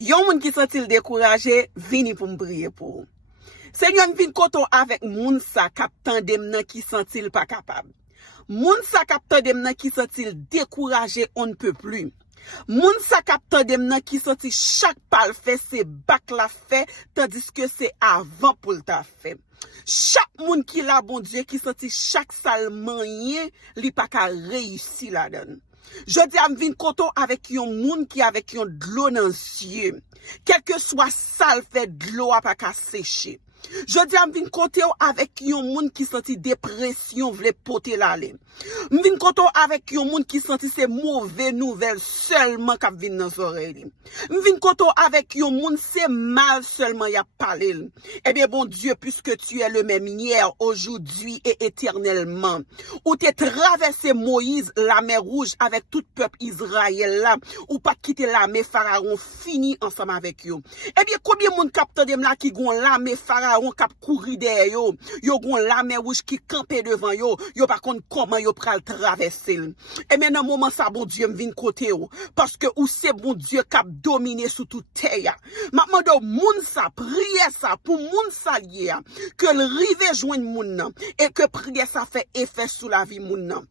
Yon moun qui sentil découragé, vini pour me prier pour. Seigneur, vin koto avec moun sa kap tandem nan qui sentil pas capable. Moun sa kap tandem nan qui sentil découragé, on ne peut plus. Moun sa kap tandem nan qui senti chaque pal fait c'est bac la fait tandis que c'est avant pour le ta fait. Chaque moun qui la bon Dieu qui senti chaque sal manye li pa ka réussi la donne. Je dis à m'vin koto avec yon moun qui avec yon d'lou nan yeux. Quel que soit sal fait d'lou a pa ka sécher. Je dis à m'vin koto avec yon moun qui senti dépression vle pote l'ale. M'vin koto avec yon moun qui senti c'est mauvais nouvelles seulement k'ap vin nan oreilles. M'vin koto avec yon moun c'est mal seulement y a parlé. Eh bien bon Dieu, puisque tu es le même hier, aujourd'hui et éternellement, ou t'es traversé Moïse la mer rouge avec tout peuple Israël là, ou pas quitter la mer Pharaon fini ensemble avec yo. Eh bien combien moun k'ap tandem là qui gon la mer Pharaon k'ap kouri derrière yo, yo gon la mer rouge qui campé devant yo, yo par contre comment yo pral traverser. Et maintenant moment ça bon Dieu m'vin côté yo parce que ou c'est bon Dieu k'ap dominer sous toute terre. Maintenant do moun sa prière ça pour moun sa lié que le rive joindre moun nan et que prière ça fait effet sous la vie moun nan.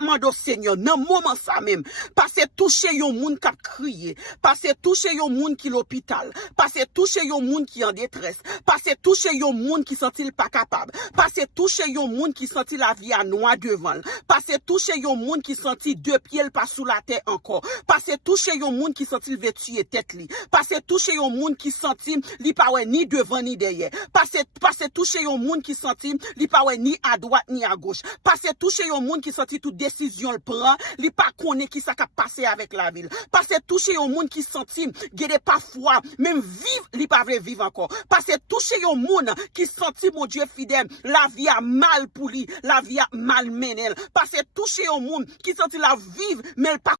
Mando Seigneur, nan moment ça même, passez toucher yon moun k'ap crier, passez toucher yon moun qui l'hôpital, passez toucher yon moun qui en détresse, passez toucher yon moun qui sentit pas capable, passez toucher yon moun qui sentit la vie à noir devant, passez toucher yon moun qui sentit deux pieds pas sous la terre encore, passez toucher yon moun qui sentit vêtu tête li, passez toucher yon moun qui sentit li pa wè ni devant ni derrière, passez toucher yon moun qui sentit li pa wè ni à droite ni à gauche, passez toucher yon moun qui sentit toute décision le prend, li pas connaît qui ça ka passer avec la ville. Parce que toucher yon moun qui senti gade parfois même vivre li pas vle vivre encore. Parce que toucher yon moun qui senti mon Dieu fidèle, la vie a mal pour lui, la vie a mal menel. Parce que toucher yon moun qui senti la vivre mais pas